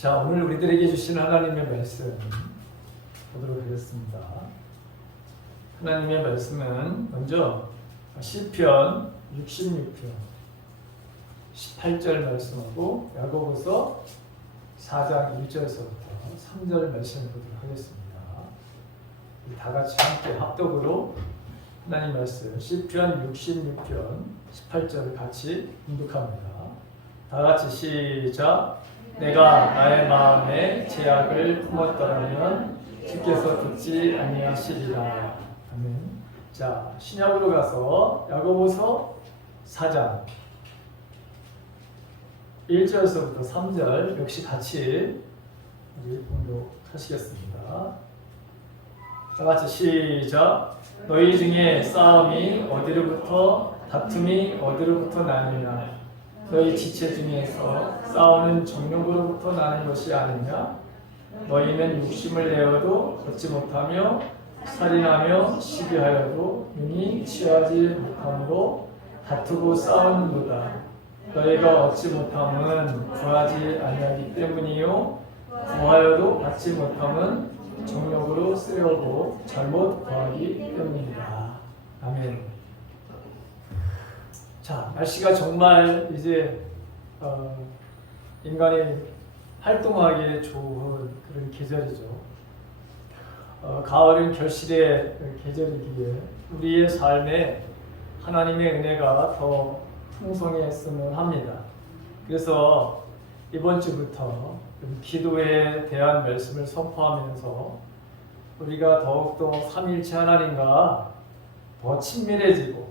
자, 오늘 우리들에게 주신 하나님의 말씀 보도록 하겠습니다. 하나님의 말씀은 먼저 시편 66편 18절 말씀하고 야고보서 4장 1절에서부터 3절 말씀을 보도록 하겠습니다. 다 같이 함께 합독으로 하나님 말씀 시편 66편 18절을 같이 봉독합니다. 다 같이 시작. 내가 나의 마음에 죄악을 품었더라면 주께서 듣지 아니하시리라. 아멘. 자, 신약으로 가서 야고보서 4장 1절에서부터 3절 역시 같이 우리 봉독하시겠습니다. 다 같이 시작. 너희 중에 싸움이 어디로부터 다툼이 어디로부터 나느냐? 너희 지체 중에서 싸우는 정욕으로부터 나는 것이 아니냐? 너희는 욕심을 내어도 얻지 못하며 살인하며 시기하여도 능히 취하지 못함으로 다투고 싸우는도다. 너희가 얻지 못함은 구하지 아니하기 때문이요 구하여도 받지 못함은 정욕으로 쓰려고 잘못 구하기 때문이다. 아멘. 자, 날씨가 정말 이제 인간이 활동하기에 좋은 그런 계절이죠. 가을은 결실의 계절이기에 우리의 삶에 하나님의 은혜가 더 풍성했으면 합니다. 그래서 이번 주부터 기도에 대한 말씀을 선포하면서 우리가 더욱더 삼위일체 하나님과 더 친밀해지고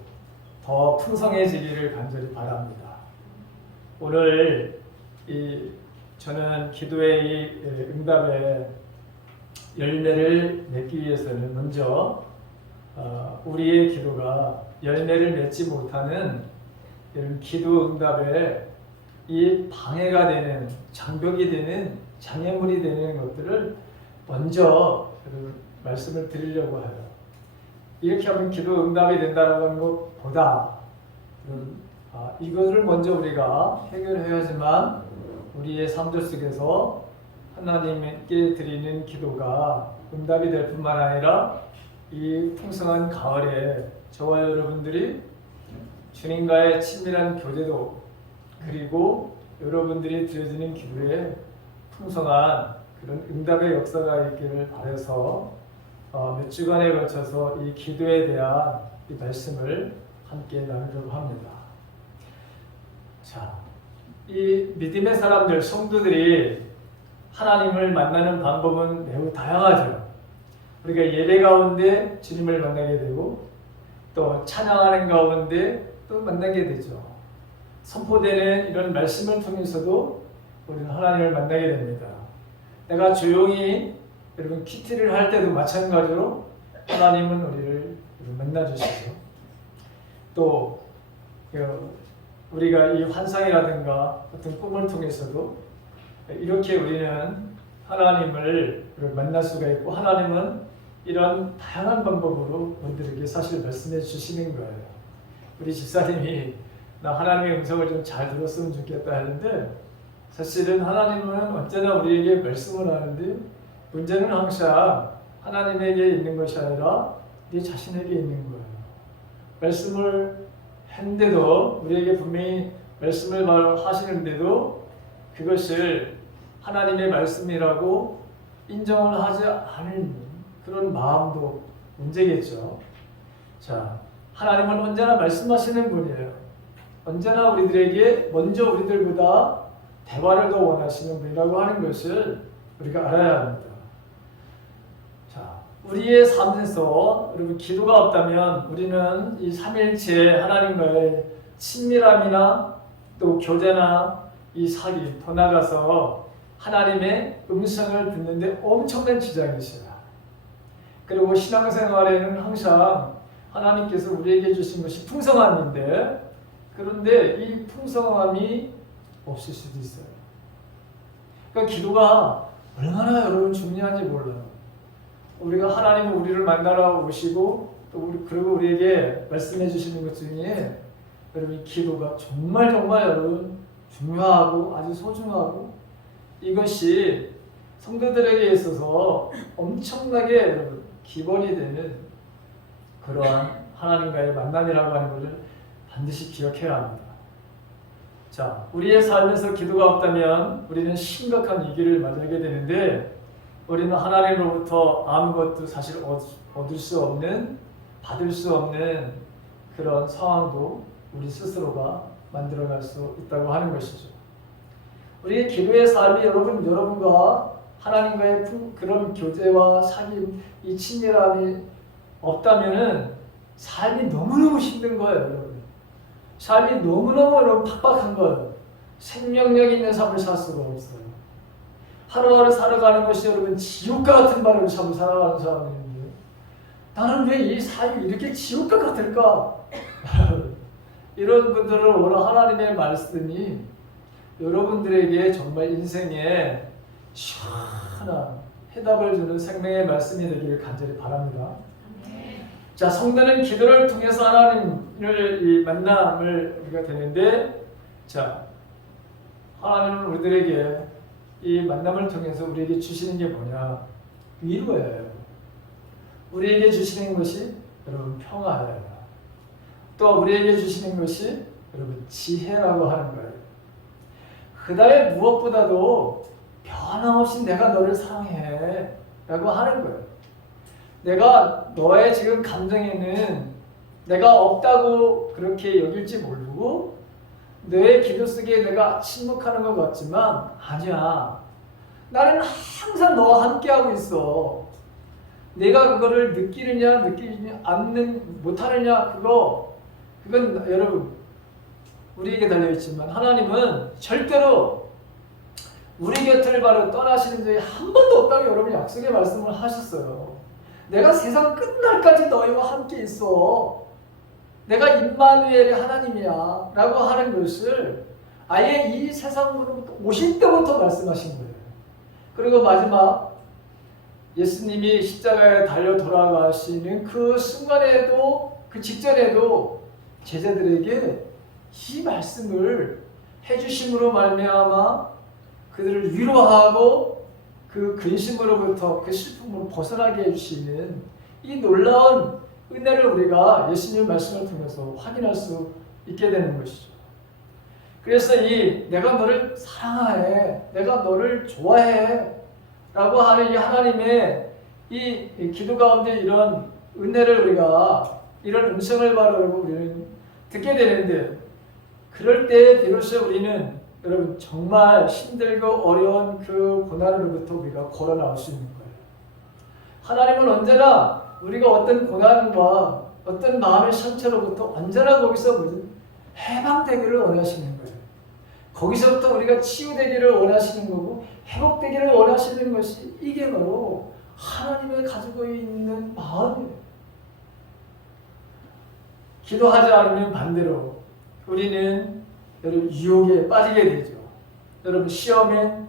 더 풍성해지기를 간절히 바랍니다. 오늘 저는 기도의 이 응답의 열매를 맺기 위해서는 먼저 우리의 기도가 열매를 맺지 못하는 이런 기도 응답에 이 방해가 되는 장벽이 되는 장애물이 되는 것들을 먼저 말씀을 드리려고 해요. 이렇게 하면 기도 응답이 된다는 것보다 이것을 먼저 우리가 해결해야지만 우리의 삶들 속에서 하나님께 드리는 기도가 응답이 될 뿐만 아니라 이 풍성한 가을에 저와 여러분들이 주님과의 친밀한 교제도 그리고 여러분들이 드려지는 기도에 풍성한 그런 응답의 역사가 있기를 바라서 몇 주간에 걸쳐서 이 기도에 대한 이 말씀을 함께 나누려고 합니다. 자, 이 믿음의 사람들, 성도들이 하나님을 만나는 방법은 매우 다양하죠. 우리가 예배 가운데 주님을 만나게 되고 또 찬양하는 가운데 또 만나게 되죠. 선포되는 이런 말씀을 통해서도 우리는 하나님을 만나게 됩니다. 내가 조용히 여러분 큐티를 할 때도 마찬가지로 하나님은 우리를 만나주시죠. 또 우리가 이 환상이라든가 어떤 꿈을 통해서도 이렇게 우리는 하나님을 만날 수가 있고 하나님은 이런 다양한 방법으로 우리들에게 사실 말씀해 주시는 거예요. 우리 집사님이 나 하나님의 음성을 좀 잘 들었으면 좋겠다 하는데 사실은 하나님은 언제나 우리에게 말씀을 하는데 문제는 항상 하나님에게 있는 것이 아니라 네 자신에게 있는 거예요. 말씀을 했는데도 우리에게 분명히 말씀을 하시는데도 그것을 하나님의 말씀이라고 인정을 하지 않은 그런 마음도 문제겠죠. 자, 하나님은 언제나 말씀하시는 분이에요. 언제나 우리들에게 먼저 우리들보다 대화를 더 원하시는 분이라고 하는 것을 우리가 알아야 합니다. 자, 우리의 삶에서 여러분 기도가 없다면 우리는 이 삼일체 하나님과의 친밀함이나 또 교제나 이 사귐 더 나아가서 하나님의 음성을 듣는데 엄청난 지장이 있어요. 그리고 신앙생활에는 항상 하나님께서 우리에게 주신 것이 풍성함인데 그런데 이 풍성함이 없을 수도 있어요. 그러니까 기도가 얼마나 여러분 중요한지 몰라요. 우리가 하나님은 우리를 만나러 오시고 또 그리고 우리에게 말씀해 주시는 것 중에 여러분 기도가 정말 여러분 중요하고 아주 소중하고 이것이 성도들에게 있어서 엄청나게 여러분 기본이 되는 그러한 하나님과의 만남이라고 하는 것을 반드시 기억해야 합니다. 자, 우리의 삶에서 기도가 없다면 우리는 심각한 위기를 맞이하게 되는데 우리는 하나님으로부터 아무것도 사실 얻을 수 없는, 받을 수 없는 그런 상황도 우리 스스로가 만들어갈 수 있다고 하는 것이죠. 우리의 기도의 삶이 여러분과 하나님과의 그런 교제와 사귐, 이 친밀함이 없다면은 삶이 너무너무 힘든 거예요, 여러분. 삶이 너무너무 팍팍한 거예요. 생명력 있는 삶을 살 수가 없어요. 하루하루 살아가는 것이 여러분 지옥과 같은 밤을 참 살아가는 사람인데 나는 왜 이 삶이 이렇게 지옥과 같을까? 이런 분들을 오늘 하나님의 말씀이 여러분들에게 정말 인생에 시원한 해답을 주는 생명의 말씀이 되기를 간절히 바랍니다. 자, 성도는 기도를 통해서 하나님을 이 만남을 우리가 되는데, 자, 하나님은 우리들에게 이 만남을 통해서 우리에게 주시는 게 뭐냐? 위로예요. 우리에게 주시는 것이 여러분 평화예요. 또 우리에게 주시는 것이 여러분 지혜라고 하는 거예요. 그다음에 무엇보다도 변함없이 내가 너를 사랑해 라고 하는 거예요. 내가 너의 지금 감정에는 내가 없다고 그렇게 여길지 모르고 너의 기도 속에 내가 침묵하는 것 같지만 아니야. 나는 항상 너와 함께하고 있어. 내가 그거를 느끼느냐 느끼지 못하느냐 그건 여러분 우리에게 달려있지만 하나님은 절대로 우리 곁을 바로 떠나시는 적이 한 번도 없다고 여러분이 약속의 말씀을 하셨어요. 내가 세상 끝날까지 너희와 함께 있어. 내가 임마누엘의 하나님이야 라고 하는 것을 아예 이 세상으로 오실 때부터 말씀하신 거예요. 그리고 마지막 예수님이 십자가에 달려 돌아가시는 그 순간에도 그 직전에도 제자들에게 이 말씀을 해주심으로 말미암아 그들을 위로하고 그 근심으로부터 그 슬픔으로 벗어나게 해주시는 이 놀라운 은혜를 우리가 예수님의 말씀을 통해서 확인할 수 있게 되는 것이죠. 그래서 이 내가 너를 사랑해, 내가 너를 좋아해 라고 하는 이 하나님의 이 기도 가운데 이런 은혜를 우리가 이런 음성을 바로 우리는 듣게 되는데 그럴 때 비로소 우리는 여러분 정말 힘들고 어려운 그 고난으로부터 우리가 걸어 나올 수 있는 거예요. 하나님은 언제나 우리가 어떤 고난과 어떤 마음의 상처로부터 언제나 거기서 해방되기를 원하시는 거예요. 거기서부터 우리가 치유되기를 원하시는 거고 회복되기를 원하시는 것이 이게 바로 하나님이 가지고 있는 마음이에요. 기도하지 않으면 반대로 우리는 여러분 유혹에 빠지게 되죠. 여러분 시험에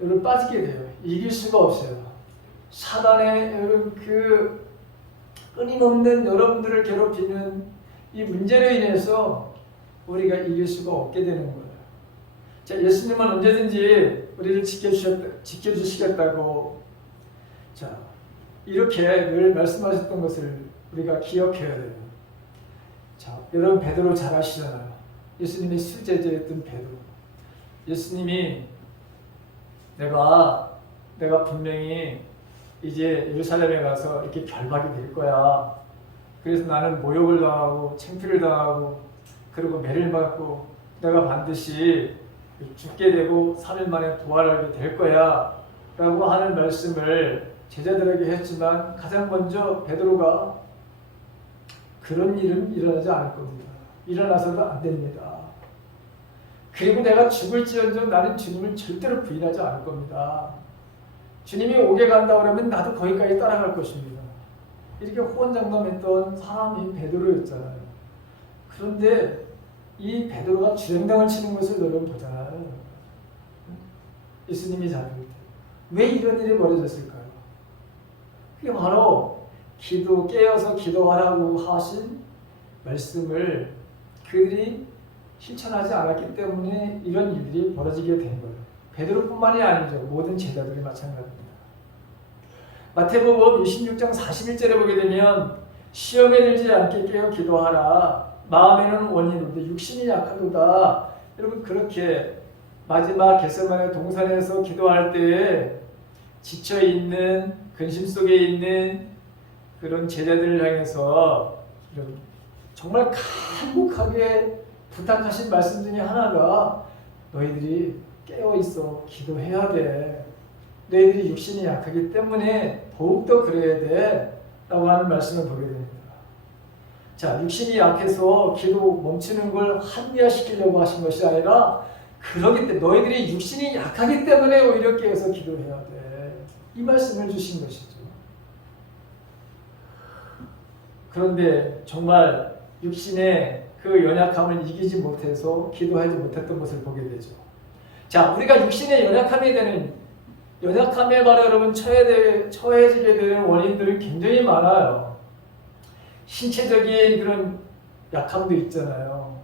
여러분 빠지게 돼요. 이길 수가 없어요. 사단의 여러분 그 끊임없는 여러분들을 괴롭히는 이 문제로 인해서 우리가 이길 수가 없게 되는 거예요. 자, 예수님은 언제든지 우리를 지켜주시겠다고 자 이렇게 늘 말씀하셨던 것을 우리가 기억해야 돼요. 자, 여러분 베드로 잘 아시잖아요. 예수님의 수제자였던 베드로. 예수님이 내가 분명히 이제 예루살렘에 가서 이렇게 결박이 될 거야. 그래서 나는 모욕을 당하고 창피를 당하고 그리고 매를 받고 내가 반드시 죽게 되고 3일 만에 부활하게 될 거야 라고 하는 말씀을 제자들에게 했지만 가장 먼저 베드로가 그런 일은 일어나지 않을 겁니다. 일어나서도 안 됩니다. 그리고 내가 죽을지언정 나는 주님을 절대로 부인하지 않을 겁니다. 주님이 오게 간다 그러면 나도 거기까지 따라갈 것입니다. 이렇게 호언장담했던 사람이 베드로였잖아요. 그런데 이 베드로가 주행당을 치는 것을 여러분 보잖아요. 예수님이 잡을 때. 왜 이런 일이 벌어졌을까요? 그게 바로 깨어서 기도하라고 하신 말씀을 그들이 실천하지 않았기 때문에 이런 일들이 벌어지게 된 거예요. 베드로뿐만이 아니죠. 모든 제자들이 마찬가지입니다. 마태복음 26장 41절에 보게 되면 시험에 들지 않게 깨어 기도하라. 마음에는 원이로되 육신이 약하도다. 여러분 그렇게 마지막 겟세마네 동산에서 기도할 때 지쳐있는 근심 속에 있는 그런 제자들을 향해서 정말 간곡하게 부탁하신 말씀 중에 하나가 너희들이 깨어있어 기도해야 돼. 너희들이 육신이 약하기 때문에 더욱더 그래야 돼 라고 하는 말씀을 보게 됩니다. 자, 육신이 약해서 기도 멈추는 걸 합리화시키려고 하신 것이 아니라 그러기 때문에 너희들이 육신이 약하기 때문에 오히려 깨어서 기도해야 돼. 이 말씀을 주신 것이죠. 그런데 정말 육신의 그 연약함을 이기지 못해서 기도하지 못했던 것을 보게 되죠. 자, 우리가 육신의 연약함에 바로 여러분 처해지게 되는 원인들은 굉장히 많아요. 신체적인 그런 약함도 있잖아요.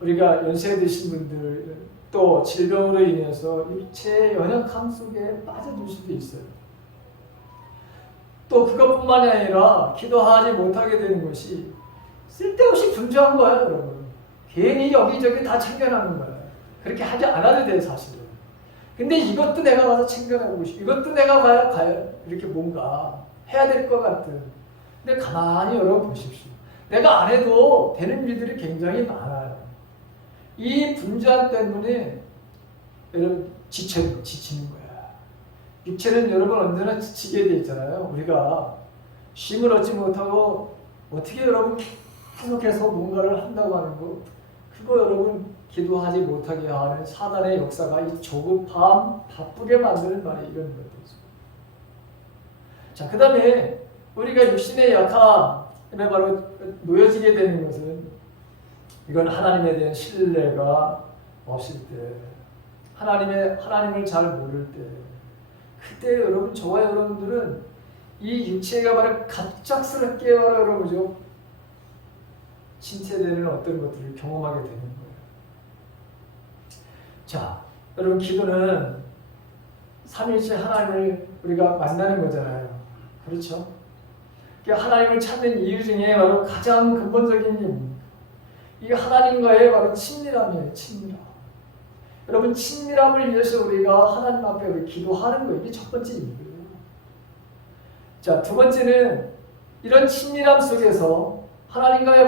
우리가 연세 드신 분들 또 질병으로 인해서 육체의 연약함 속에 빠져들 수도 있어요. 또 그것뿐만이 아니라 기도하지 못하게 되는 것이 쓸데없이 분주한 거예요, 여러분. 괜히 여기저기 다 챙겨나는 거예요. 그렇게 하지 않아도 돼요, 사실은. 근데 이것도 내가 가서 챙겨나고 싶고, 이것도 내가 가야 이렇게 뭔가 해야 될 것 같은. 근데 가만히 여러분 보십시오. 내가 안 해도 되는 일들이 굉장히 많아요. 이 분주함 때문에 여러분 지치는 거야. 육체는 여러분 언제나 지치게 돼 있잖아요. 우리가 쉼을 얻지 못하고 어떻게 여러분 계속해서 뭔가를 한다고 하는 거, 그거 여러분 기도하지 못하게 하는 사단의 역사가 이 조급함, 바쁘게 만드는 말이 이런 것이죠. 자, 그 다음에 우리가 육신의 약함에 바로 놓여지게 되는 것은 이건 하나님에 대한 신뢰가 없을 때, 하나님을 잘 모를 때, 그때 여러분, 저와 여러분들은 이 육체가 바로 갑작스럽게 바로 여러분죠, 침체되는 어떤 것들을 경험하게 되는 거예요. 자, 여러분 기도는 삼위일체 하나님을 우리가 만나는 거잖아요. 그렇죠? 하나님을 찾는 이유 중에 바로 가장 근본적인 이유, 이게 하나님과의 바로 친밀함이에요. 친밀함. 여러분 친밀함을 위해서 우리가 하나님 앞에 기도하는 거예요. 이게 첫 번째 이유예요. 자, 두 번째는 이런 친밀함 속에서 하나님과의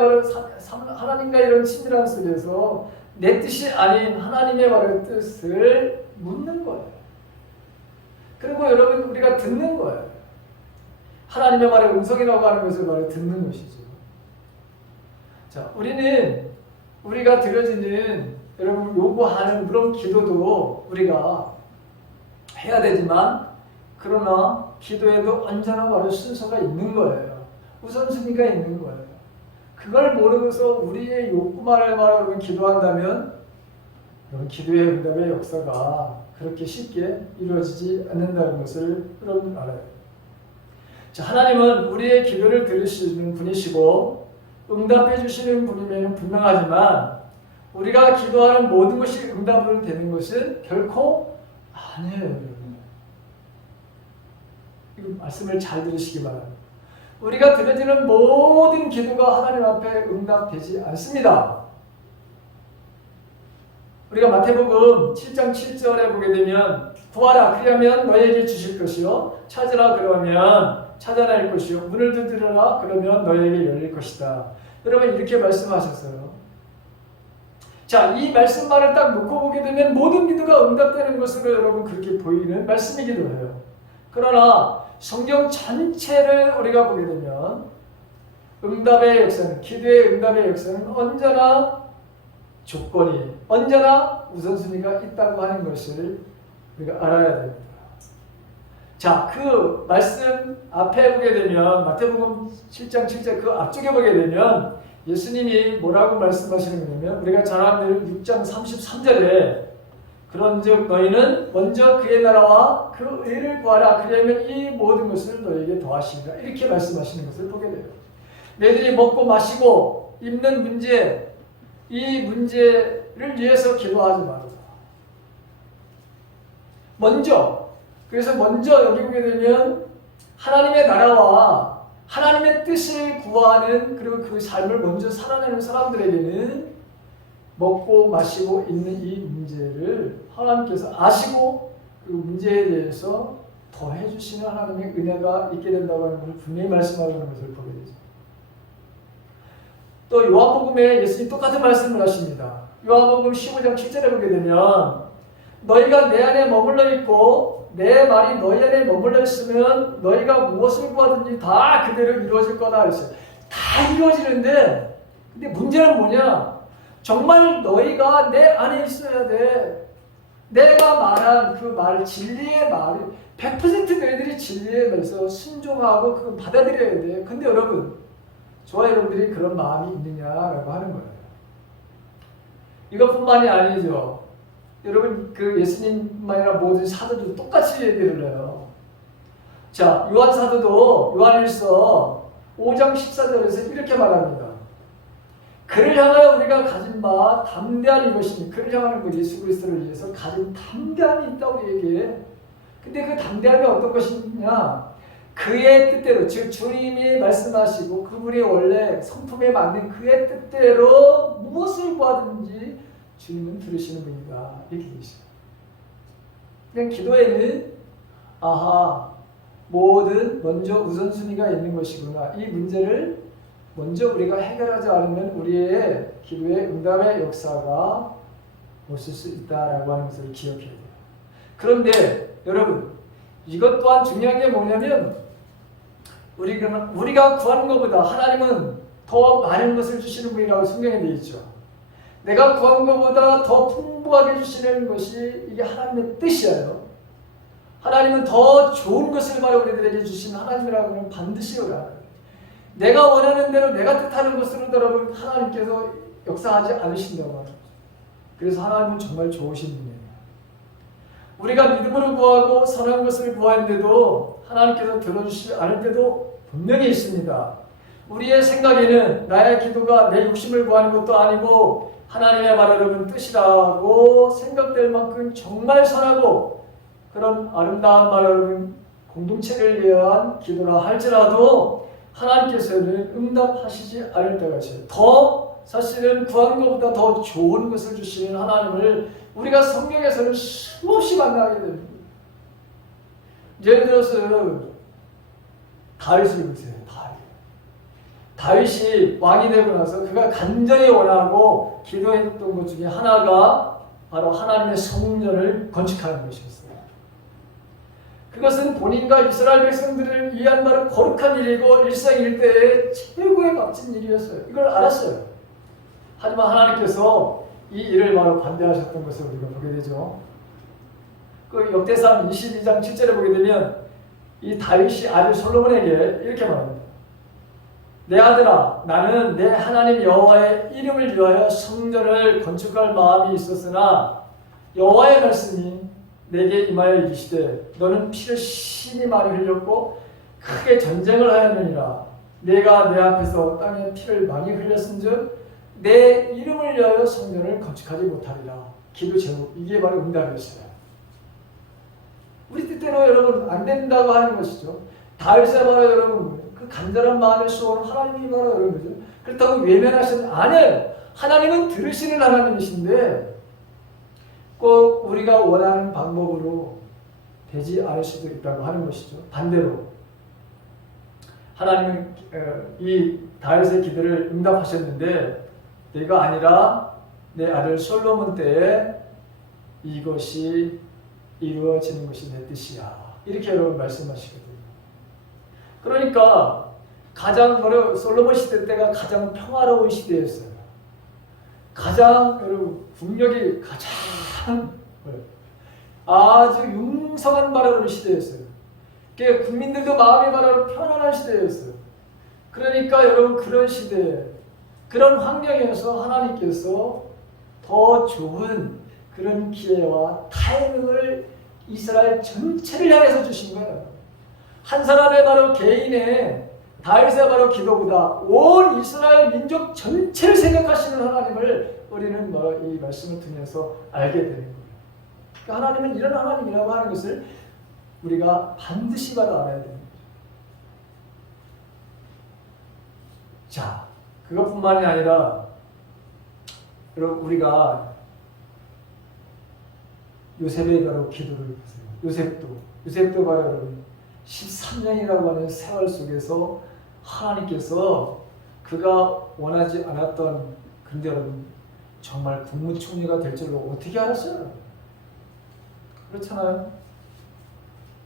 이런 친밀함 속에서 내 뜻이 아닌 하나님의 바로 뜻을 묻는 거예요. 그리고 여러분 우리가 듣는 거예요. 하나님의 말의 음성이라고 하는 것을 바로 듣는 것이죠. 자, 우리가 드려지는 여러분 요구하는 그런 기도도 우리가 해야 되지만, 그러나 기도에도 언제나 바로 순서가 있는 거예요. 우선순위가 있는 거예요. 그걸 모르고서 우리의 욕구만을 바로 여러분 기도한다면 여러분 기도의 응답의 역사가 그렇게 쉽게 이루어지지 않는다는 것을 여러분 알아요. 자, 하나님은 우리의 기도를 들으시는 분이시고 응답해 주시는 분이면 분명하지만 우리가 기도하는 모든 것이 응답으로 되는 것은 결코 아니에요. 이 말씀을 잘 들으시기 바랍니다. 우리가 드려지는 모든 기도가 하나님 앞에 응답되지 않습니다. 우리가 마태복음 7장 7절에 보게 되면 구하라 그리하면 너희에게 주실 것이요 찾으라 그러면 찾아낼 것이요 문을 두드려라 그러면 너희에게 열릴 것이다. 여러분 이렇게 말씀하셨어요. 자, 이 말씀만을 딱 놓고 보게 되면 모든 기도가 응답되는 것으로 여러분 그렇게 보이는 말씀이기도 해요. 그러나 성경 전체를 우리가 보게 되면 응답의 역사는, 기도의 응답의 역사는 언제나 조건이, 언제나 우선순위가 있다고 하는 것을 우리가 알아야 됩니다. 자, 그 말씀 앞에 보게 되면 마태복음 7장 7절 그 앞쪽에 보게 되면 예수님이 뭐라고 말씀하시는 거냐면 우리가 잘 아는 6장 33절에 그런즉 너희는 먼저 그의 나라와 그 의를 구하라 그리하면 이 모든 것을 너희에게 더하시리라 이렇게 말씀하시는 것을 보게 돼요. 너희들이 먹고 마시고 입는 문제, 이 문제를 위해서 기도하지 말아라. 그래서 먼저 여기 보게 되면 하나님의 나라와 하나님의 뜻을 구하는 그리고 그 삶을 먼저 살아내는 사람들에게는 먹고 마시고 있는 이 문제를 하나님께서 아시고 그 문제에 대해서 더해 주시는 하나님의 은혜가 있게 된다고 하는 것을 분명히 말씀하고 있는 것을 보게 되죠. 또 요한복음에 예수님 똑같은 말씀을 하십니다. 요한복음 15장 7절에 보게 되면 너희가 내 안에 머물러 있고 내 말이 너희 안에 머물러 있으면 너희가 무엇을 구하든지 다 그대로 이루어질 거다 그랬어요. 다 이루어지는데 근데 문제는 뭐냐? 정말 너희가 내 안에 있어야 돼. 내가 말한 그 말, 진리의 말을 100% 너희들이 진리에 대해서 순종하고 그걸 받아들여야 돼. 근데 여러분, 저와 여러분들이 그런 마음이 있느냐라고 하는 거예요. 이것뿐만이 아니죠. 여러분, 그 예수님뿐만 아니라 모든 사도도 똑같이 얘기를 해요. 자, 요한 사도도 요한일서 5장 14절에서 이렇게 말합니다. 그를 향하여 우리가 가진 바 담대한 이것이니, 그를 향하는 그 예수 그리스도를 위해서 가진 담대함이 있다고 얘기해. 근데 그 담대함이 어떤 것이냐? 그의 뜻대로, 즉 주님이 말씀하시고 그분이 원래 성품에 맞는 그의 뜻대로 무엇을 구하든지 주님은 들으시는 분이다. 이렇게 되시죠. 그냥 기도에는 뭐든 먼저 우선순위가 있는 것이구나. 이 문제를 먼저 우리가 해결하지 않으면 우리의 기도의 응답의 역사가 없을 수 있다라고 하는 것을 기억해야 돼요. 그런데 여러분, 이것 또한 중요한 게 뭐냐면 우리가 구하는 것보다 하나님은 더 많은 것을 주시는 분이라고 성경에 되어 있죠. 내가 구한 것보다 더 풍부하게 주시는 것이 이게 하나님의 뜻이에요. 하나님은 더 좋은 것을 바로 우리들에게 주신 하나님이라고는 반드시 알아요. 내가 원하는 대로 내가 뜻하는 것으로 여러분 하나님께서 역사하지 않으신다고 하죠. 그래서 하나님은 정말 좋으신 분이에요. 우리가 믿음으로 구하고 선한 것을 구하는데도 하나님께서 들어주시지 않을 때도 분명히 있습니다. 우리의 생각에는 나의 기도가 내 욕심을 구하는 것도 아니고 하나님의 말 여러분 뜻이라고 생각될 만큼 정말 선하고 그런 아름다운 말 여러분 공동체를 위한 기도라 할지라도 하나님께서는 응답하시지 않을 때가 있어요. 더 사실은 구한 것보다 더 좋은 것을 주시는 하나님을 우리가 성경에서는 수없이 만나게 됩니다. 예를 들어서 다윗을 보세요. 다윗이 왕이 되고 나서 그가 간절히 원하고 기도했던 것 중에 하나가 바로 하나님의 성전을 건축하는 것이었어요. 그것은 본인과 이스라엘 백성들을 위한 바로 거룩한 일이고 일생일대의 최고의 값진 일이었어요. 이걸 알았어요. 하지만 하나님께서 이 일을 바로 반대하셨던 것을 우리가 보게 되죠. 그 역대상 22장 7절에 보게 되면 이 다윗이 아들 솔로몬에게 이렇게 말합니다. 내 아들아, 나는 내 하나님 여호와의 이름을 위하여 성전을 건축할 마음이 있었으나 여호와의 말씀이 내게 임하여 이르시되 너는 피를 심히 많이 흘렸고 크게 전쟁을 하였느니라. 내가 내 앞에서 땅에 피를 많이 흘렸은즉 내 이름을 위하여 성전을 건축하지 못하리라. 기도 제목, 이게 바로 응답이었어요. 우리 뜻대로 여러분 안 된다고 하는 것이죠. 다윗의 바로 여러분 그 간절한 마음의 소원은 하나님이 바로 여러분 거죠. 그렇다고 외면하시는 아니에요. 하나님은 들으시는 하나님이신데 꼭 우리가 원하는 방법으로 되지 않을 수도 있다고 하는 것이죠. 반대로 하나님은 이 다윗의 기도를 응답하셨는데 내가 아니라 내 아들 솔로몬 때에 이것이 이루어지는 것이 내 뜻이야. 이렇게 여러분 말씀하시거든요. 그러니까 가장 바로 솔로몬 시대 때가 가장 평화로운 시대였어요. 가장 여러분 국력이 가장 아주 융성한 바라는 시대였어요. 국민들도 마음이 바라는 편안한 시대였어요. 그러니까 여러분 그런 시대에 그런 환경에서 하나님께서 더 좋은 그런 기회와 타이밍을 이스라엘 전체를 향해서 주신 거예요. 한 사람의 바로 개인의 다윗의 바로 기도보다 온 이스라엘 민족 전체를 생각하시는 하나님을 우리는 이 말씀을 통해서 알게 되는 거예요. 그 하나님은 이런 하나님이라고 하는 것을 우리가 반드시 바로 알아야 됩니다. 자, 그것뿐만이 아니라 여러분 우리가 요셉의 바로 기도를 보세요. 요셉도 바로 여러분 13년이라고 하는 세월 속에서 하나님께서 그가 원하지 않았던, 근데 여러분 정말 국무총리가 될 줄로 어떻게 알았어요? 그렇잖아요.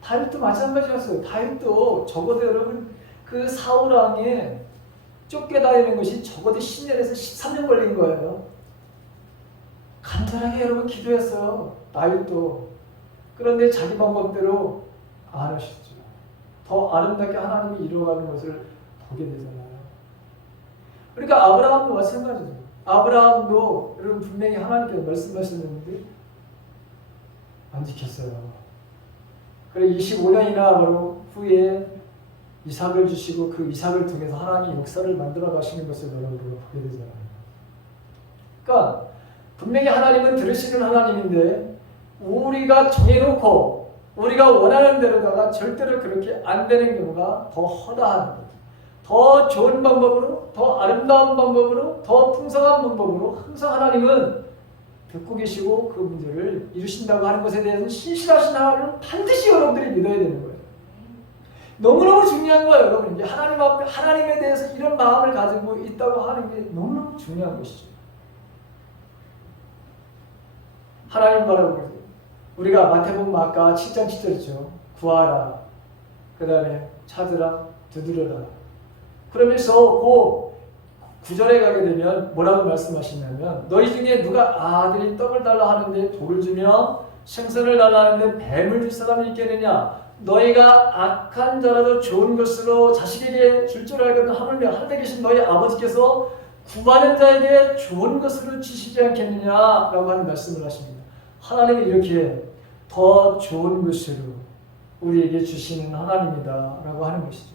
다윗도 마찬가지였어요. 다윗도 적어도 여러분 그 사울왕에 쫓겨다니는 것이 적어도 10년에서 13년 걸린 거예요. 간단하게 여러분 기도했어요. 다윗도. 그런데 자기 방법대로 안 하셨죠. 더 아름답게 하나님이 이루어가는 것을 보게 되잖아요. 그러니까 아브라함도 마찬가지죠. 아브라함도 여러분 분명히 하나님께서 말씀하셨는데 안 지켰어요. 그래 25년이나 바로 후에 이삭을 주시고 그 이삭을 통해서 하나님이 역사를 만들어 가시는 것을 여러분 보게 되잖아요. 그러니까 분명히 하나님은 들으시는 하나님인데 우리가 정해놓고 우리가 원하는 대로다가 절대로 그렇게 안 되는 경우가 더 허다한 거예요. 더 좋은 방법으로, 더 아름다운 방법으로, 더 풍성한 방법으로 항상 하나님은 듣고 계시고 그 문제를 이루신다고 하는 것에 대해서 신실하신 하나님을 반드시 여러분들이 믿어야 되는 거예요. 너무너무 중요한 거예요, 여러분. 이제 하나님 앞에 하나님에 대해서 이런 마음을 가지고 있다고 하는 게 너무너무 중요한 것이죠. 하나님 바라보고 우리가 마태복음 아까 7장 7절이죠. 구하라. 그 다음에 찾으라. 두드려라. 그러면서 그 9절에 가게 되면 뭐라고 말씀하시냐면 너희 중에 누가 아들이 떡을 달라 하는데 돌을 주며 생선을 달라 하는데 뱀을 줄 사람이 있겠느냐. 너희가 악한 자라도 좋은 것으로 자식에게 줄 줄 알거든 하물며 하늘에 계신 너희 아버지께서 구하는 자에게 좋은 것으로 주시지 않겠느냐라고 하는 말씀을 하십니다. 하나님이 이렇게 더 좋은 것으로 우리에게 주시는 하나님이다라고 하는 것이죠.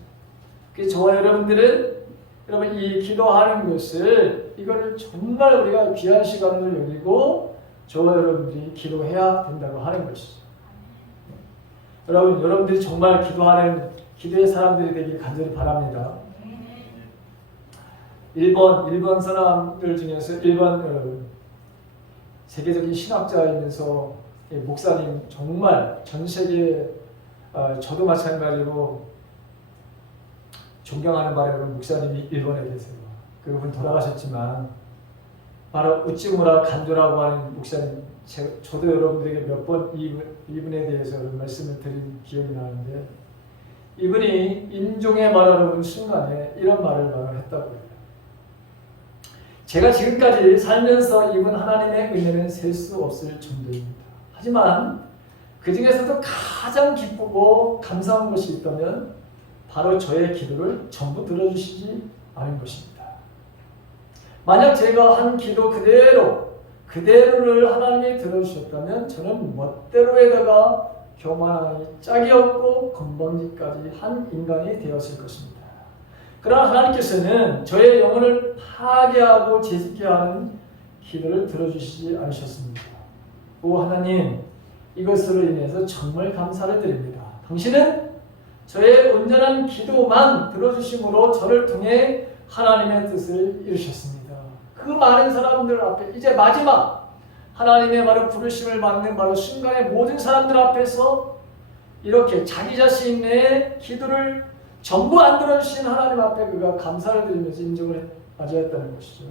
그래서 저와 여러분들은 여러분 이 기도하는 것을 이거를 정말 우리가 귀한 시간을 여기고 저와 여러분들이 기도해야 된다고 하는 것이죠. 여러분들이 정말 기도하는 기도의 사람들이 되길 간절히 바랍니다. 일본 사람들 중에서 일본 세계적인 신학자이면서 목사님 정말 전 세계 저도 마찬가지로 존경하는 바라는 목사님이 일본에 계세요. 그분 돌아가셨지만 바로 우찌무라 간조라고 하는 목사님, 저도 여러분들에게 몇 번 이분에 대해서 말씀을 드린 기억이 나는데 이분이 인종의 말하는 순간에 이런 말을 했다고 해요. 제가 지금까지 살면서 이분 하나님의 은혜는 셀 수 없을 정도입니다. 하지만 그 중에서도 가장 기쁘고 감사한 것이 있다면 바로 저의 기도를 전부 들어주시지 않은 것입니다. 만약 제가 한 기도 그대로를 하나님이 들어주셨다면 저는 멋대로에다가 교만하니 짝이 없고 건방지까지 한 인간이 되었을 것입니다. 그러나 하나님께서는 저의 영혼을 파괴하고 제습게 하는 기도를 들어주시지 않으셨습니다. 오 하나님, 이것으로 인해서 정말 감사를 드립니다. 당신은 저의 온전한 기도만 들어주심으로 저를 통해 하나님의 뜻을 이루셨습니다. 그 많은 사람들 앞에 이제 마지막 하나님의 바로 부르심을 받는 바로 순간의 모든 사람들 앞에서 이렇게 자기 자신의 기도를 전부 안 들어주신 하나님 앞에 그가 감사를 드리면서 인정을 맞이했다는 것이죠.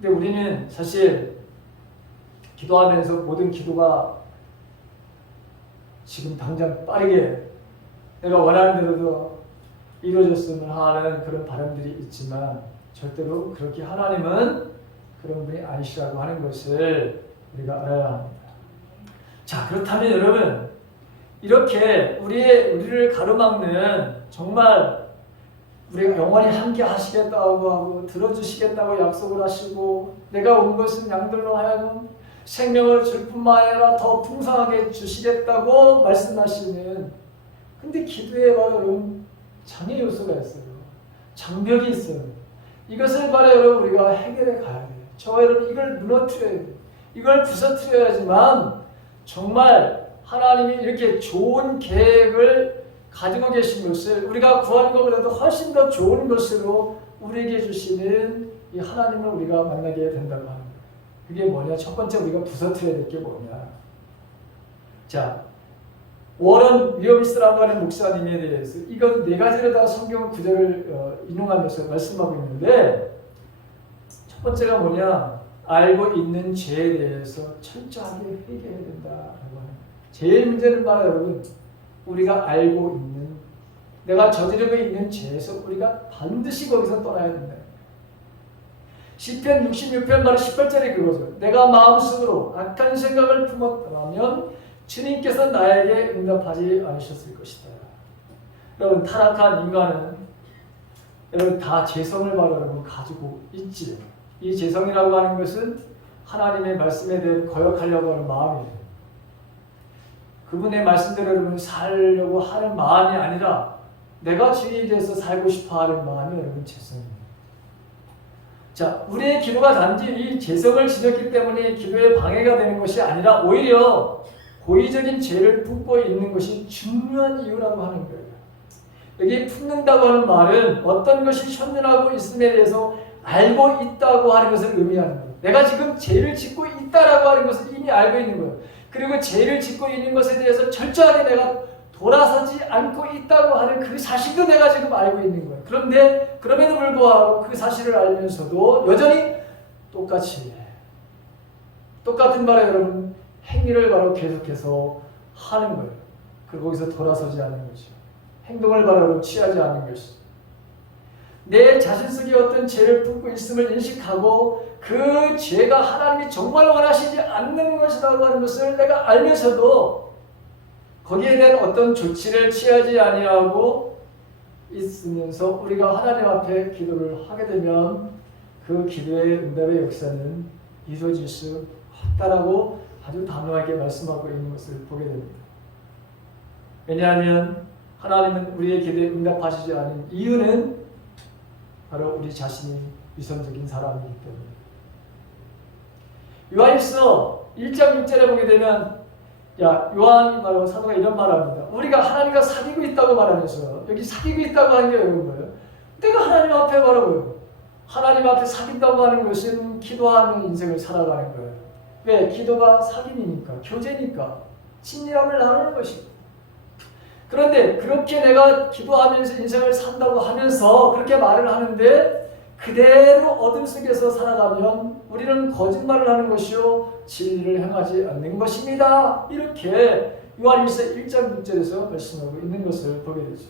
근데 우리는 사실 기도하면서 모든 기도가 지금 당장 빠르게 내가 원하는 대로도 이루어졌으면 하는 그런 바람들이 있지만 절대로 그렇게 하나님은 그런 분이 아니시라고 하는 것을 우리가 알아야 합니다. 자, 그렇다면 여러분 이렇게 우리를 가로막는 정말 우리가 영원히 함께 하시겠다고 하고 들어주시겠다고 약속을 하시고 내가 온 것은 양들로 하여금 생명을 줄 뿐만 아니라 더 풍성하게 주시겠다고 말씀하시는, 근데 기도에 여러분 장애 요소가 있어요. 장벽이 있어요. 이것을 바로 여러분 우리가 해결해 가야 돼요. 저와 여러분 이걸 무너뜨려야 돼요. 이걸 부서뜨려야지만 정말 하나님이 이렇게 좋은 계획을 가지고 계신 것을 우리가 구하는 것보다도 훨씬 더 좋은 것으로 우리에게 주시는 이 하나님을 우리가 만나게 된다고 하는 거예요. 그게 뭐냐? 첫 번째 우리가 부서뜨려야 될 게 뭐냐? 자, 워런 위어비스라고 하는 목사님에 대해서 이건 네 가지로 다 성경 구절을 인용하면서 말씀하고 있는데 첫 번째가 뭐냐? 알고 있는 죄에 대해서 철저하게 회개해야 된다라고 하는 거예요. 제일 문제는 바로 여러분 우리가 알고 있는 내가 저지르고 있는 죄에서 우리가 반드시 거기서 떠나야 된다. 시편 66편 바로 18절에 그거죠. 내가 마음속으로 악한 생각을 품었더라면 주님께서 나에게 응답하지 않으셨을 것이다. 여러분 타락한 인간은 여러분 다 죄성을 바로 여러분 가지고 있지. 이 죄성이라고 하는 것은 하나님의 말씀에 대해 거역하려고 하는 마음이에요. 그분의 말씀대로 여러분 살려고 하는 마음이 아니라 내가 주인에 대해서 살고 싶어 하는 마음이 여러분 죄성입니다. 자, 우리의 기도가 단지 이 죄성을 지녔기 때문에 기도에 방해가 되는 것이 아니라 오히려 고의적인 죄를 품고 있는 것이 중요한 이유라고 하는 거예요. 여기 품는다고 하는 말은 어떤 것이 현존하고 있음에 대해서 알고 있다고 하는 것을 의미하는 거예요. 내가 지금 죄를 짓고 있다라고 하는 것을 이미 알고 있는 거예요. 그리고 죄를 짓고 있는 것에 대해서 철저하게 내가 돌아서지 않고 있다고 하는 그 사실도 내가 지금 알고 있는 거예요. 그런데 그럼에도 불구하고 그 사실을 알면서도 여전히 똑같은 바로 여러분 행위를 바로 계속해서 하는 거예요. 그리고 거기서 돌아서지 않는 것이죠. 행동을 바로 취하지 않는 것이죠. 내 자신 속에 어떤 죄를 품고 있음을 인식하고 그 죄가 하나님이 정말 원하시지 않는 것이라고 하는 것을 내가 알면서도 거기에 대한 어떤 조치를 취하지 아니하고 있으면서 우리가 하나님 앞에 기도를 하게 되면 그 기도의 응답의 역사는 이루어질 수 없다라고 아주 단호하게 말씀하고 있는 것을 보게 됩니다. 왜냐하면 하나님은 우리의 기도에 응답하시지 않은 이유는 바로 우리 자신이 위선적인 사람이기 때문에. 요한일서 1장 6절에 보게 되면 요한이 말하고 사도가 이런 말을 합니다. 우리가 하나님과 사귀고 있다고 말하면서 여기 사귀고 있다고 하는 게 뭐예요? 내가 하나님 앞에 말하고요. 하나님 앞에 사귄다고 하는 것은 기도하는 인생을 살아가는 거예요. 왜? 기도가 사귐이니까, 교제니까, 친밀함을 나누는 것이고. 그런데 그렇게 내가 기도하면서 인생을 산다고 하면서 그렇게 말을 하는데 그대로 어둠 속에서 살아가면 우리는 거짓말을 하는 것이요 진리를 행하지 않는 것입니다. 이렇게 요한일서 1장 6절에서 말씀하고 있는 것을 보게 되죠.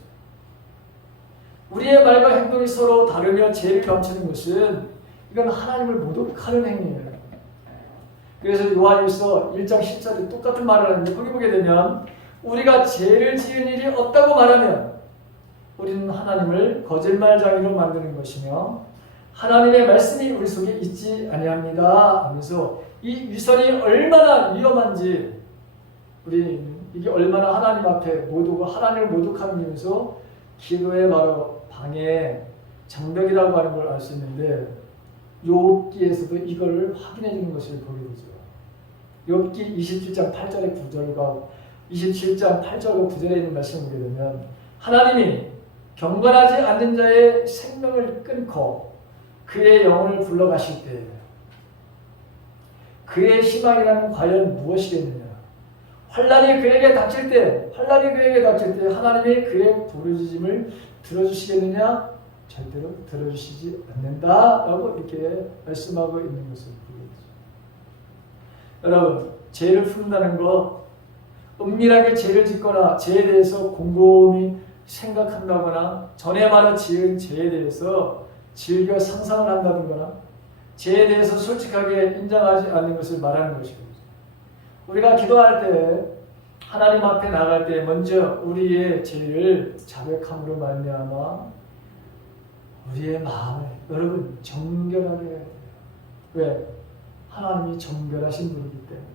우리의 말과 행동이 서로 다르며 죄를 감추는 것은 이건 하나님을 모독하는 행위예요. 그래서 요한일서 1장 10절에 똑같은 말을 하는데 거기 보게 되면 우리가 죄를 지은 일이 없다고 말하면 우리는 하나님을 거짓말장이로 만드는 것이며 하나님의 말씀이 우리 속에 있지 아니합니다 하면서 이 위선이 얼마나 위험한지 우리는 이게 얼마나 하나님 앞에 모독을 하나님을 모독하는 이유에서 기도의 바로 방해 장벽이라고 하는 걸 알 수 있는데 욥기에서도 이걸 확인해 주는 것을 보게 되죠. 욥기 27장 8절의 9절과 27장 8절과 9절에 있는 말씀을 보게 되면 하나님이 경건하지 않는 자의 생명을 끊고 그의 영혼을 불러가실 때 그의 희망이라는 과연 무엇이겠느냐? 환난이 그에게 닥칠 때 하나님이 그의 부르짖음을 들어주시겠느냐? 절대로 들어주시지 않는다라고 이렇게 말씀하고 있는 것을 보게 되죠. 여러분, 죄를 품는다는 것, 은밀하게 죄를 짓거나 죄에 대해서 곰곰이 생각한다거나 전에 말한 지은 죄에 대해서 즐겨 상상을 한다든가 죄에 대해서 솔직하게 인정하지 않는 것을 말하는 것입니다. 우리가 기도할 때 하나님 앞에 나갈 때 먼저 우리의 죄를 자백함으로 말미암아 우리의 마음을 여러분 정결하게 해야 돼요. 왜? 하나님이 정결하신 분이기 때문에.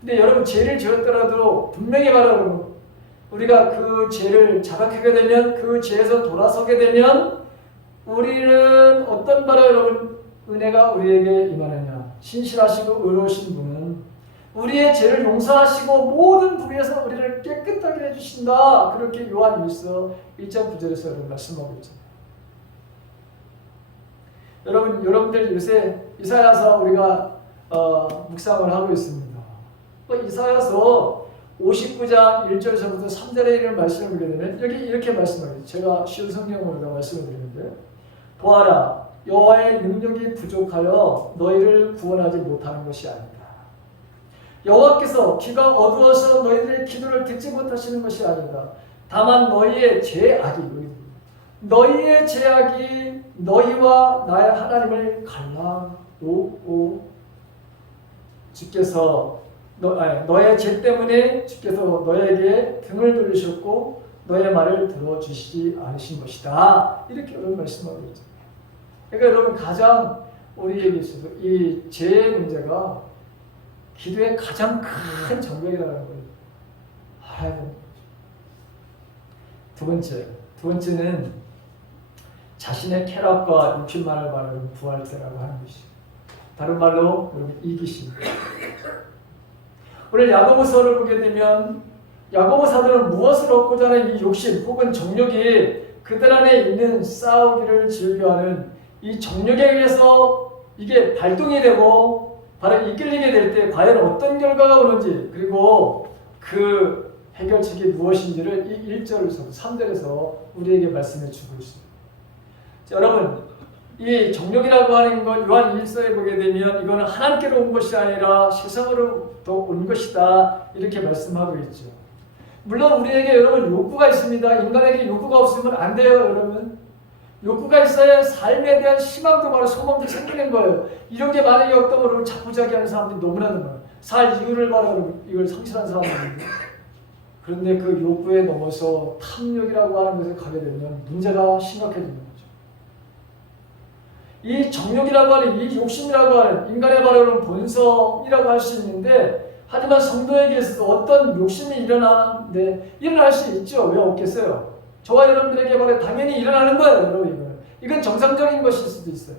근데 여러분 죄를 지었더라도 분명히 말하고 우리가 그 죄를 자각하게 되면 그 죄에서 돌아서게 되면 우리는 어떤 바로 여러분 은혜가 우리에게 임하느냐? 신실하시고 의로우신 분은 우리의 죄를 용서하시고 모든 불의에서 우리를 깨끗하게 해주신다. 그렇게 요한 1서 1장 9절에서 말씀하고 있잖아요. 여러분들 요새 이사야서 우리가 묵상을 하고 있습니다. 이사야서 59장 1절에서부터 3절에 이런 말씀을 보게 되면 여기 이렇게 말씀합니다. 제가 쉬운 성경으로 말씀을 드리는데, 보아라, 여호와의 능력이 부족하여 너희를 구원하지 못하는 것이 아니다. 여호와께서 귀가 어두워서 너희들의 기도를 듣지 못하시는 것이 아니다. 다만 너희의 죄악이 너희와 나의 하나님을 갈라놓고 주께서 너의 죄 때문에 주께서 너에게 등을 돌리셨고 너의 말을 들어주시지 않으신 것이다. 이렇게 여러분 말씀하고 있죠. 그러니까 여러분 가장 우리에게 있어서 이 죄의 문제가 기도의 가장 큰 장벽이라는 걸 알아야 되는 거죠. 두 번째는 자신의 쾌락과 욕심만을 바라는 부활죄라고 하는 것이죠. 다른 말로 여러분 이기심. 오늘 야고보서를 보게 되면 야고보사들은 무엇을 얻고자 하는 이 욕심 혹은 정욕이 그들 안에 있는 싸우기를 즐겨하는 이 정욕에 의해서 이게 발동이 되고 바로 이끌리게 될 때 과연 어떤 결과가 오는지, 그리고 그 해결책이 무엇인지를 이 1절에서 3절에서 우리에게 말씀해 주고 있습니다. 자, 여러분, 이 정욕이라고 하는 것 요한 1서에 보게 되면 이거는 하나님께로 온 것이 아니라 세상으로부터 온 것이다, 이렇게 말씀하고 있죠. 물론 우리에게 여러분 욕구가 있습니다. 인간에게 욕구가 없으면 안 돼요, 여러분. 욕구가 있어야 삶에 대한 희망도 바로 소망도 생기는 거예요. 이런 게 만약에 없다면 자꾸자기하는 사람들이 너무나 많아요. 살 이유를 바라고 이걸 성실한 사람들인데, 그런데 그 욕구에 넘어서 탐욕이라고 하는 것에 가게 되면 문제가 심각해지는 거죠. 이 정욕이라고 하는, 이 욕심이라고 하는 인간의 바로 본성이라고 할 수 있는데, 하지만 성도에게 있어서 어떤 욕심이 일어나는데 일어날 수 있죠. 왜 없겠어요? 저와 여러분들에게 바로 당연히 일어나는 거예요, 여러분. 이건 정상적인 것일 수도 있어요.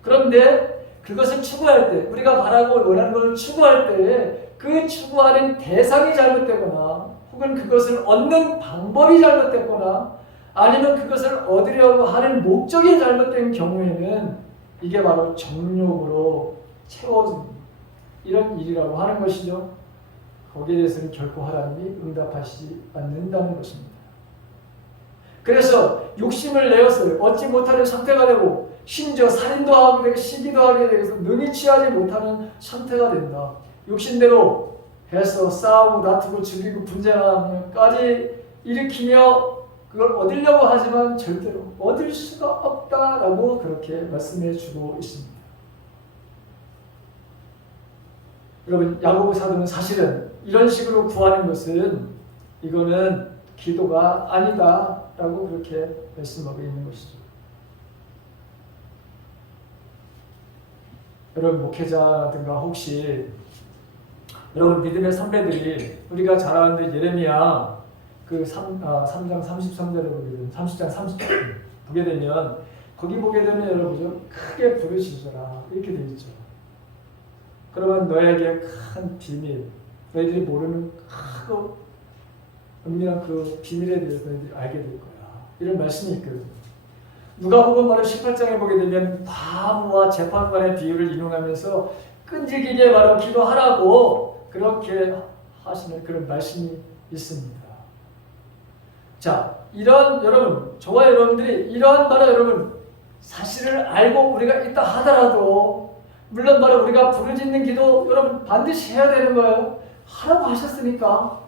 그런데 그것을 추구할 때, 우리가 바라고 원하는 것을 추구할 때 그 추구하는 대상이 잘못되거나 혹은 그것을 얻는 방법이 잘못됐거나 아니면 그것을 얻으려고 하는 목적이 잘못된 경우에는 이게 바로 정욕으로 채워진 이런 일이라고 하는 것이죠. 거기에 대해서는 결코 하나님이 응답하시지 않는다는 것입니다. 그래서 욕심을 내어서 얻지 못하는 상태가 되고 심지어 살인도 하게 되고 시기도 하게 되고 능히 취하지 못하는 상태가 된다. 욕심대로 해서 싸우고 다투고 죽이고 분쟁하면까지 일으키며 그걸 얻으려고 하지만 절대로 얻을 수가 없다라고 그렇게 말씀해 주고 있습니다. 여러분, 야고보 사도는 사실은 이런 식으로 구하는 것은 이거는 기도가 아니다라고 그렇게 말씀하고 있는 것이죠. 여러분, 목회자라든가 혹시 여러분 믿음의 선배들이 우리가 잘 아는 예레미야 그 3장 33절에 보게 되면 30장 30절 보게 되면 거기 보게 되면 여러분 크게 부르시더라 이렇게 되어 있죠. 그러면 너에게 큰 비밀, 너희들이 모르는 크고 은밀한 그 비밀에 대해서 너희들이 알게 될 거야. 이런 말씀이 있거든요. 누가복음 바로 18장에 보게 되면 바보와 재판관의 비유를 인용하면서 끈질기게 바로 기도하라고 그렇게 하시는 그런 말씀이 있습니다. 자, 이런 여러분, 저와 여러분들이 이러한 바로 여러분 사실을 알고 우리가 있다 하더라도 물론 바로 우리가 부르짖는 기도 여러분 반드시 해야 되는 거예요. 하라고 하셨으니까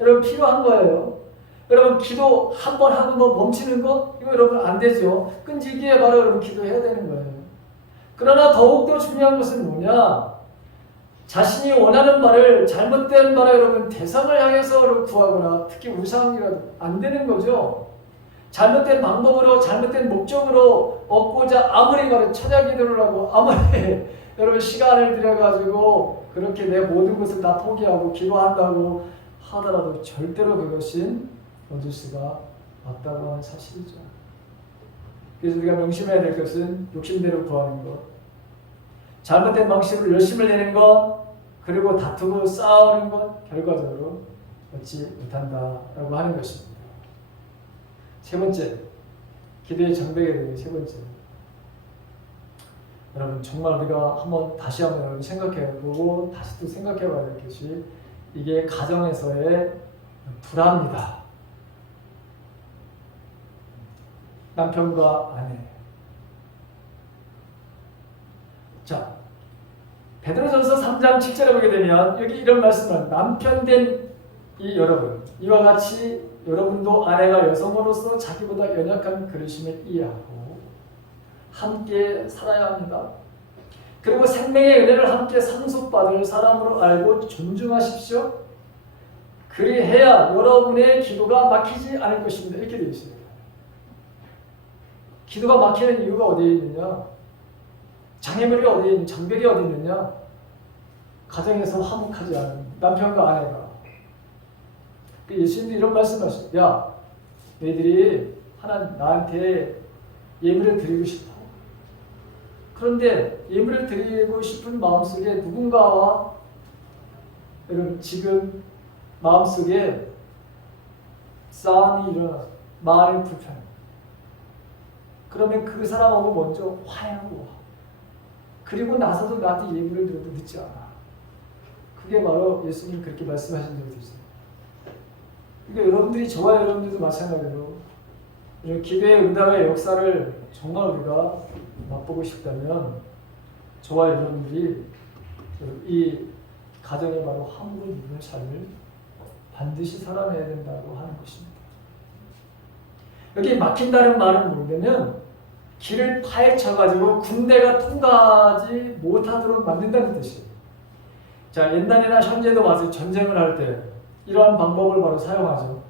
여러분 필요한 거예요. 여러분 기도 한 번 하고 뭐 멈추는 거 이거 여러분 안 되죠. 끈질기게 바로 여러분 기도해야 되는 거예요. 그러나 더욱더 중요한 것은 뭐냐? 자신이 원하는 바를 잘못된 바를 여러분 대상을 향해서 여러분 구하거나 특히 우상이라도 안 되는 거죠. 잘못된 방법으로 잘못된 목적으로 얻고자 아무리 바로 천야 기도를 하고 아무리 여러분 시간을 들여가지고 그렇게 내 모든 것을 다 포기하고 기도한다고 하더라도 절대로 그것은 얻을 수가 없다고 하는 사실이죠. 그래서 우리가 명심해야 될 것은 욕심대로 구하는 것. 잘못된 방식으로 열심을 내는 것, 그리고 다투고 싸우는 것, 결과적으로 얻지 못한다라고 하는 것입니다. 세 번째, 기도의 장벽에 대해 세 번째. 여러분 정말 우리가 다시 한번 생각해보고 다시 또 생각해봐야 될 것이 이게 가정에서의 불화입니다. 남편과 아내. 자, 베드로전서 3장 7절에 보게 되면 여기 이런 말씀을 남편 된 이 여러분, 이와 같이 여러분도 아내가 여성으로서 자기보다 연약한 그릇임을 이해하고 함께 살아야 합니다. 그리고 생명의 은혜를 함께 상속받을 사람으로 알고 존중하십시오. 그리해야 여러분의 기도가 막히지 않을 것입니다. 이렇게 되어 있습니다. 기도가 막히는 이유가 어디에 있느냐? 장애물이 어디에 있느냐? 장벽이 어디 있느냐? 가정에서 화목하지 않은 남편과 아내가. 예수님도 이런 말씀하셨어요. 야, 너희들이 나한테 예물을 드리고 싶어. 그런데 예물을 드리고 싶은 마음속에 누군가와 여러분 지금 마음속에 싸움이 일어나서 마음이 불편해. 그러면 그 사람하고 먼저 화해하고 와. 그리고 나서도 나한테 예물을 드려도 늦지 않아. 그게 바로 예수님이 그렇게 말씀하신 적이 있어요. 그러니까 여러분들이 저와 여러분들도 마찬가지로 이런 기도의 응답의 역사를 정말 우리가 맛보고 싶다면 저와 여러분들이 이 가정에 바로 화목을 누리는 삶을 반드시 살아내야 된다고 하는 것입니다. 여기 막힌다는 말은 뭐냐면 길을 파헤쳐가지고 군대가 통과하지 못하도록 만든다는 뜻이에요. 자, 옛날이나 현재도 와서 전쟁을 할 때 이러한 방법을 바로 사용하죠.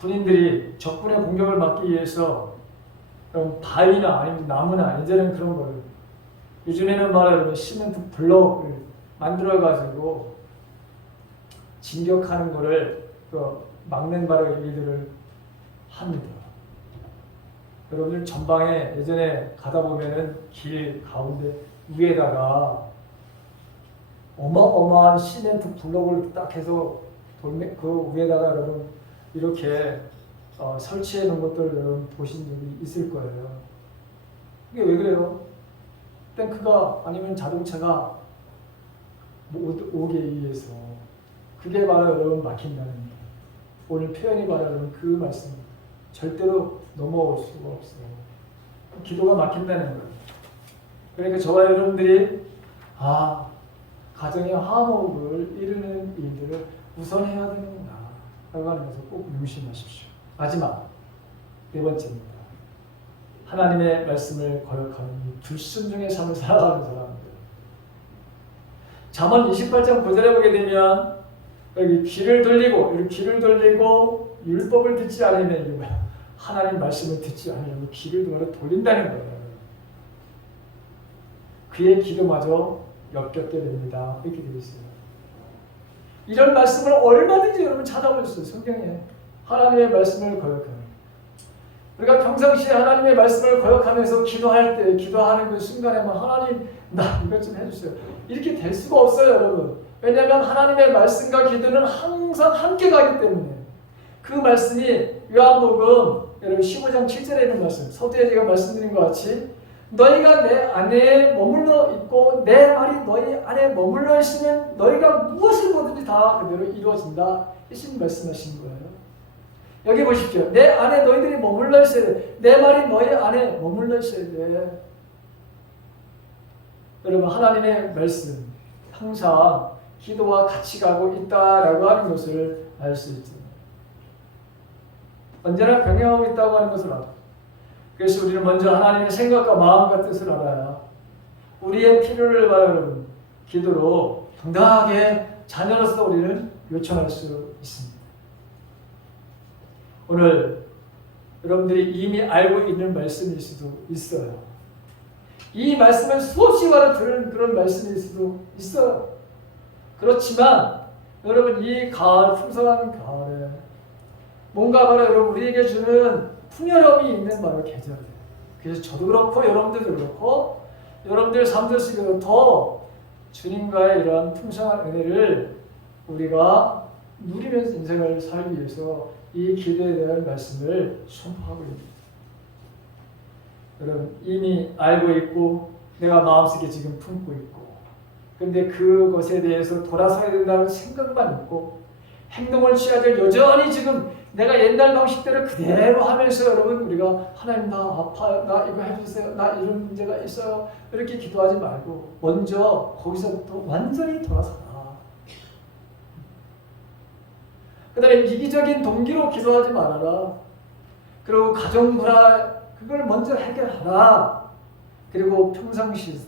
군인들이 적군의 공격을 막기 위해서 바위나 아니면 나무나 예전에는 그런 거를 요즘에는 말하자면 시멘트 블럭을 만들어가지고 진격하는 거를 막는 바로 일들을 합니다. 여러분들 전방에 예전에 가다 보면은 길 가운데 위에다가 어마어마한 시멘트 블럭을 딱 해서 그 위에다가 여러분 이렇게 설치해 놓은 것들 여러분 보신 적이 있을 거예요. 이게 왜 그래요? 탱크가 아니면 자동차가 오게 위해서. 그게 바로 여러분 막힌다는 거예요. 오늘 표현이 바로 여러분 그 말씀. 절대로 넘어올 수가 없어요. 기도가 막힌다는 거예요. 그러니까 저와 여러분들이 가정의 화목을 이루는 일들을 우선 해야 되는구나 라고 하는 것을 꼭 명심하십시오. 마지막 네 번째입니다. 하나님의 말씀을 거역하는 불순종의 삶을 살아가는 사람들. 잠언 28장 9절에 보게 되면 여기 귀를 돌리고 율법을 듣지 않으면 이게 뭐야? 하나님 말씀을 듣지 않으면 귀를 돌린다는 거예요. 그의 기도마저 역겹게 됩니다. 이렇게 되어 있어요. 이런 말씀을 얼마든지 여러분 찾아볼 수 있어요. 성경에 하나님의 말씀을 거역하는. 우리가 평상시에 하나님의 말씀을 거역하면서 기도하는 그 순간에만 하나님 나 이것 좀 해주세요. 이렇게 될 수가 없어요, 여러분. 왜냐하면 하나님의 말씀과 기도는 항상 함께 가기 때문에 그 말씀이 요한복음 여러분 15장 7절에 있는 말씀, 서두에 제가 말씀드린 것 같이 너희가 내 안에 머물러 있고 내 말이 너희 안에 머물러 있으면 너희가 무엇을 보든지 다 그대로 이루어진다. 예수님 말씀하신 거예요. 여기 보십시오. 내 안에 너희들이 머물러 있어야 돼. 내 말이 너희 안에 머물러 있어야 돼. 여러분 하나님의 말씀 항상 기도와 같이 가고 있다라고 하는 것을 알 수 있죠. 언제나 병행하고 있다고 하는 것을 알아. 그래서 우리는 먼저 하나님의 생각과 마음과 뜻을 알아야 우리의 필요를 여러분 기도로 당당하게 자녀로서 우리는 요청할 수 있습니다. 오늘 여러분들이 이미 알고 있는 말씀일 수도 있어요. 이 말씀을 수없이 들은 그런 말씀일 수도 있어요. 그렇지만 여러분 이 가을 풍성한 가을에 뭔가 바로 여러분 우리에게 주는 풍요로움이 있는 바로 계절이에요. 그래서 저도 그렇고 여러분들도 그렇고 여러분들 삶들 속에서 더 주님과의 이러한 풍성한 은혜를 우리가 누리면서 인생을 살기 위해서 이 기도에 대한 말씀을 선포하고 있습니다. 여러분 이미 알고 있고 내가 마음속에 지금 품고 있고 근데 그것에 대해서 돌아서야 된다는 생각만 있고 행동을 취하되 여전히 지금 내가 옛날 방식대로 그대로 하면서 여러분 우리가 하나님 나 아파요 나 이거 해주세요 나 이런 문제가 있어요 이렇게 기도하지 말고 먼저 거기서부터 완전히 돌아서라. 그 다음에 이기적인 동기로 기도하지 말아라. 그리고 가정 불화 그걸 먼저 해결하라. 그리고 평상시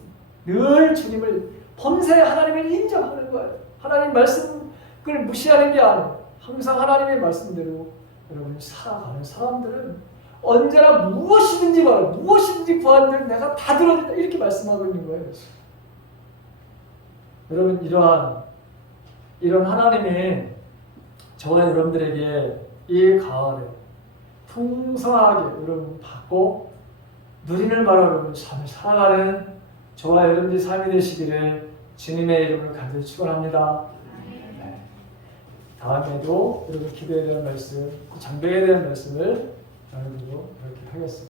늘 주님을 범사에 하나님을 인정하는 거예요. 하나님 말씀을 무시하는 게 아니에요. 항상 하나님의 말씀대로 여러분 살아가는 사람들은 언제나 무엇이든지 말아요. 무엇이든지 구하는 내가 다 들어준다 이렇게 말씀하고 있는 거예요. 여러분 이런 하나님이 저와 여러분들에게 이 가을에 풍성하게 여러분 받고 누리는 바로 여러분 삶을 살아가는 저와 여러분들의 삶이 되시기를 주님의 이름으로 간절히 축원합니다. 네. 다음에도 여러분 기도에 대한 말씀, 장벽에 대한 말씀을 나누도록 이렇게 하겠습니다.